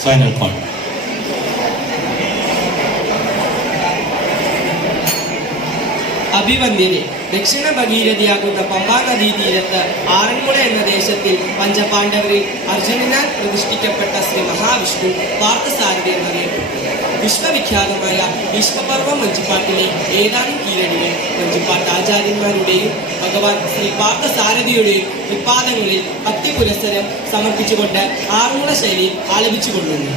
final point. അഭിവന്ദ്യനെ ദക്ഷിണ ഭഗീരഥിയാകുന്ന പമ്പാ തീരത്ത് ആറന്മുള എന്ന ദേശത്തിൽ പഞ്ചപാണ്ഡവരിൽ അർജുനനാൽ പ്രതിഷ്ഠിക്കപ്പെട്ട ശ്രീ മഹാവിഷ്ണു പാർത്ഥസാരഥി എന്നറിയപ്പെട്ടു വിശ്വവിഖ്യാതമായ വിശ്വപർവ മഞ്ചുപാട്ടിലെ ഏതാനും കീഴടികൾ മഞ്ചുപാട്ട് ആചാര്യന്മാരുടെയും ഭഗവാൻ ശ്രീ പാർത്ഥസാരഥിയുടെയും തൃപ്പാദങ്ങളിൽ ഭക്തി പുരസ്സരം സമർപ്പിച്ചുകൊണ്ട് ആറന്മുള ശൈലിയിൽ ആലപിച്ചുകൊള്ളുന്നു.